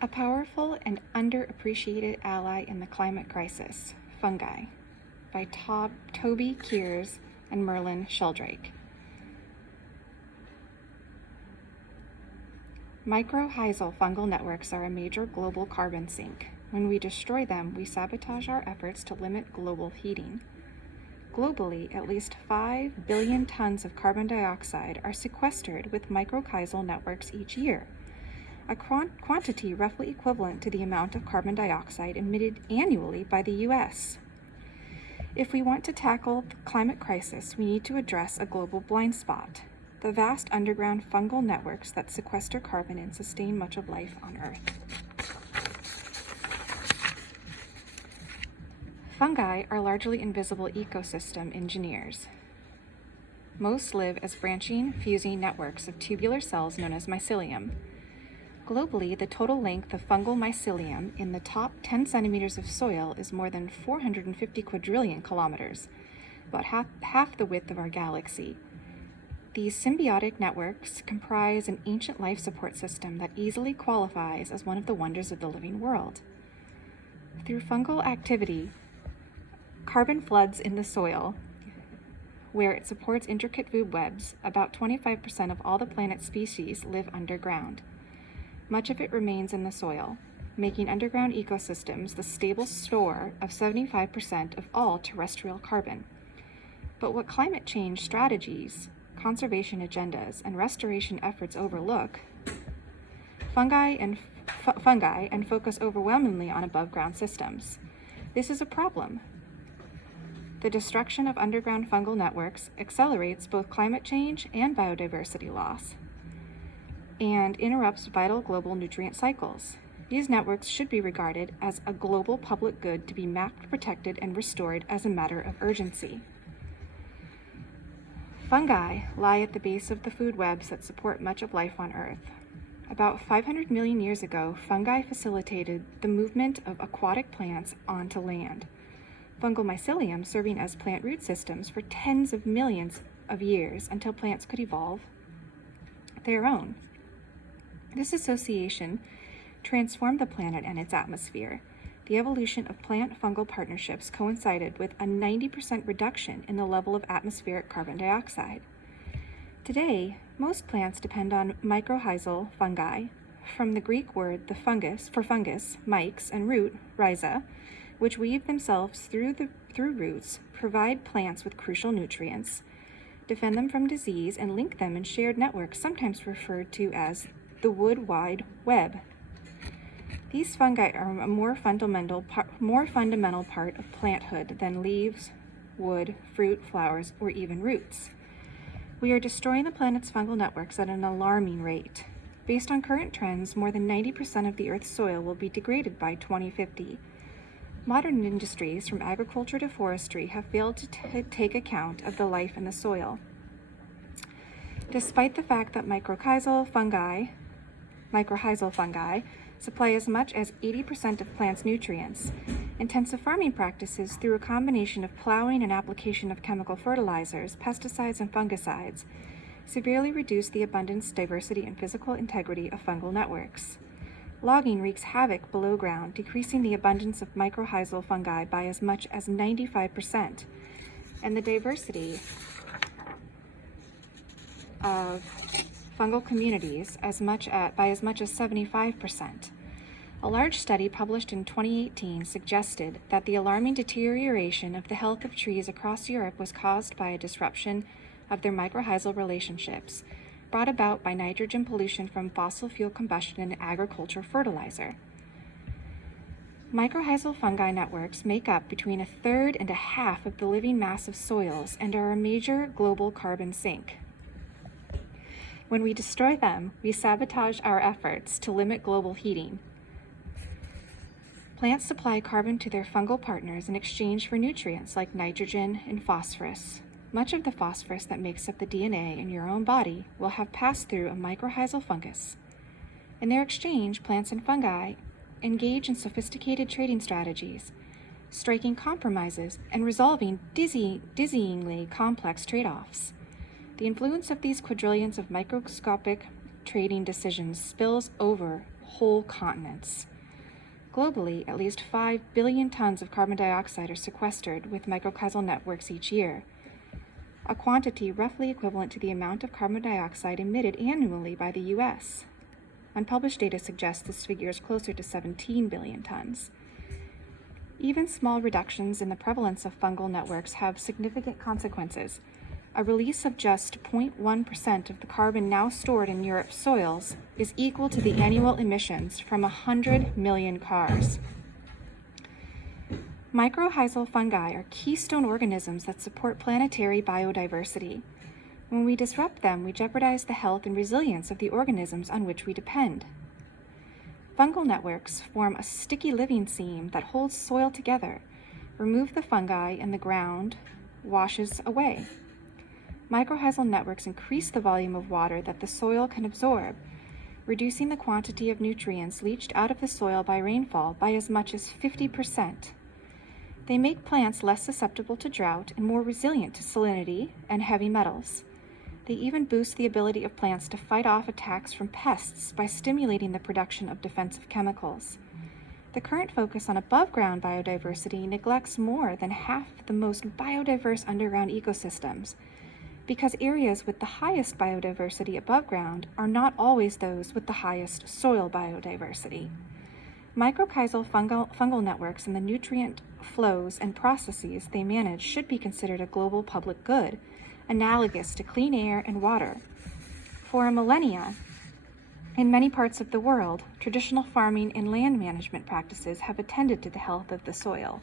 A powerful and underappreciated ally in the climate crisis, Fungi, by Toby Kears and Merlin Sheldrake. Mycorrhizal fungal networks are a major global carbon sink. When we destroy them, we sabotage our efforts to limit global heating. Globally, at least 5 billion tons of carbon dioxide are sequestered with mycorrhizal networks each year, a quantity roughly equivalent to the amount of carbon dioxide emitted annually by the U.S. If we want to tackle the climate crisis, we need to address a global blind spot: the vast underground fungal networks that sequester carbon and sustain much of life on Earth. Fungi are largely invisible ecosystem engineers. Most live as branching, fusing networks of tubular cells known as mycelium. Globally, the total length of fungal mycelium in the top 10 centimeters of soil is more than 450 quadrillion kilometers, about half the width of our galaxy. These symbiotic networks comprise an ancient life support system that easily qualifies as one of the wonders of the living world. Through fungal activity, carbon floods in the soil, where it supports intricate food webs. About 25% of all the planet's species live underground. Much of it remains in the soil, making underground ecosystems the stable store of 75% of all terrestrial carbon. But what climate change strategies, conservation agendas, and restoration efforts overlook, fungi and focus overwhelmingly on above-ground systems. This is a problem. The destruction of underground fungal networks accelerates both climate change and biodiversity loss, and interrupts vital global nutrient cycles. These networks should be regarded as a global public good to be mapped, protected, and restored as a matter of urgency. Fungi lie at the base of the food webs that support much of life on Earth. About 500 million years ago, fungi facilitated the movement of aquatic plants onto land. Fungal mycelium serving as plant root systems for tens of millions of years until plants could evolve their own. This association transformed the planet and its atmosphere. The evolution of plant-fungal partnerships coincided with a 90% reduction in the level of atmospheric carbon dioxide. Today, most plants depend on mycorrhizal fungi, from the Greek word for fungus, myx, and root, rhiza, which weave themselves through roots, provide plants with crucial nutrients, defend them from disease, and link them in shared networks, sometimes referred to as the wood wide web. These fungi are a more fundamental part of planthood than leaves, wood, fruit, flowers, or even roots. We are destroying the planet's fungal networks at an alarming rate. Based on current trends, more than 90% of the Earth's soil will be degraded by 2050. Modern industries, from agriculture to forestry, have failed to take account of the life in the soil. Despite the fact that mycorrhizal fungi supply as much as 80% of plants' nutrients, intensive farming practices through a combination of plowing and application of chemical fertilizers, pesticides, and fungicides severely reduce the abundance, diversity, and physical integrity of fungal networks. Logging wreaks havoc below ground, decreasing the abundance of mycorrhizal fungi by as much as 95%, and the diversity of fungal communities by as much as 75%. A large study published in 2018 suggested that the alarming deterioration of the health of trees across Europe was caused by a disruption of their mycorrhizal relationships, brought about by nitrogen pollution from fossil fuel combustion and agriculture fertilizer. Mycorrhizal fungi networks make up between a third and a half of the living mass of soils and are a major global carbon sink. When we destroy them, we sabotage our efforts to limit global heating. Plants supply carbon to their fungal partners in exchange for nutrients like nitrogen and phosphorus. Much of the phosphorus that makes up the DNA in your own body will have passed through a mycorrhizal fungus. In their exchange, plants and fungi engage in sophisticated trading strategies, striking compromises and resolving dizzyingly complex trade-offs. The influence of these quadrillions of microscopic trading decisions spills over whole continents. Globally, at least 5 billion tons of carbon dioxide are sequestered with mycorrhizal networks each year, a quantity roughly equivalent to the amount of carbon dioxide emitted annually by the U.S. Unpublished data suggests this figure is closer to 17 billion tons. Even small reductions in the prevalence of fungal networks have significant consequences. A release of just 0.1% of the carbon now stored in Europe's soils is equal to the annual emissions from 100 million cars. Mycorrhizal fungi are keystone organisms that support planetary biodiversity. When we disrupt them, we jeopardize the health and resilience of the organisms on which we depend. Fungal networks form a sticky living seam that holds soil together. Remove the fungi and the ground washes away. Mycorrhizal networks increase the volume of water that the soil can absorb, reducing the quantity of nutrients leached out of the soil by rainfall by as much as 50%. They make plants less susceptible to drought and more resilient to salinity and heavy metals. They even boost the ability of plants to fight off attacks from pests by stimulating the production of defensive chemicals. The current focus on above-ground biodiversity neglects more than half the most biodiverse underground ecosystems, because areas with the highest biodiversity above ground are not always those with the highest soil biodiversity. Mycorrhizal fungal networks and the nutrient flows and processes they manage should be considered a global public good, analogous to clean air and water. For a millennia, in many parts of the world, traditional farming and land management practices have attended to the health of the soil.